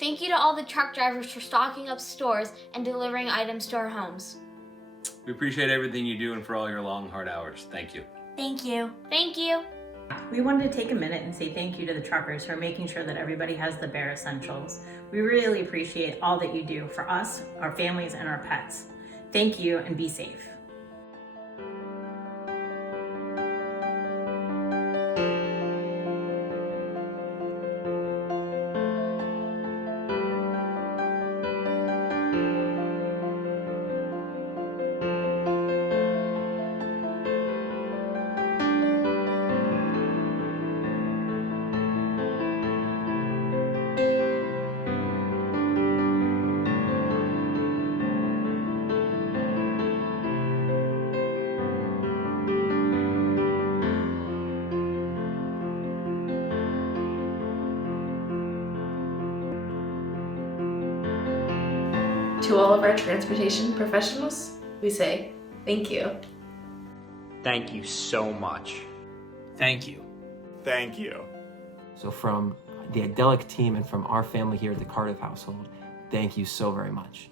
Thank you to all the truck drivers for stocking up stores and delivering items to our homes. We appreciate everything you do and for all your long, hard hours. Thank you. Thank you. Thank you. We wanted to take a minute and say thank you to the truckers for making sure that everybody has the bare essentials. We really appreciate all that you do for us, our families, and our pets. Thank you, and be safe. To all of our transportation professionals, we say thank you. Thank you so much. Thank you. Thank you. So from the Idelic team and from our family here at the Cardiff household, thank you so very much.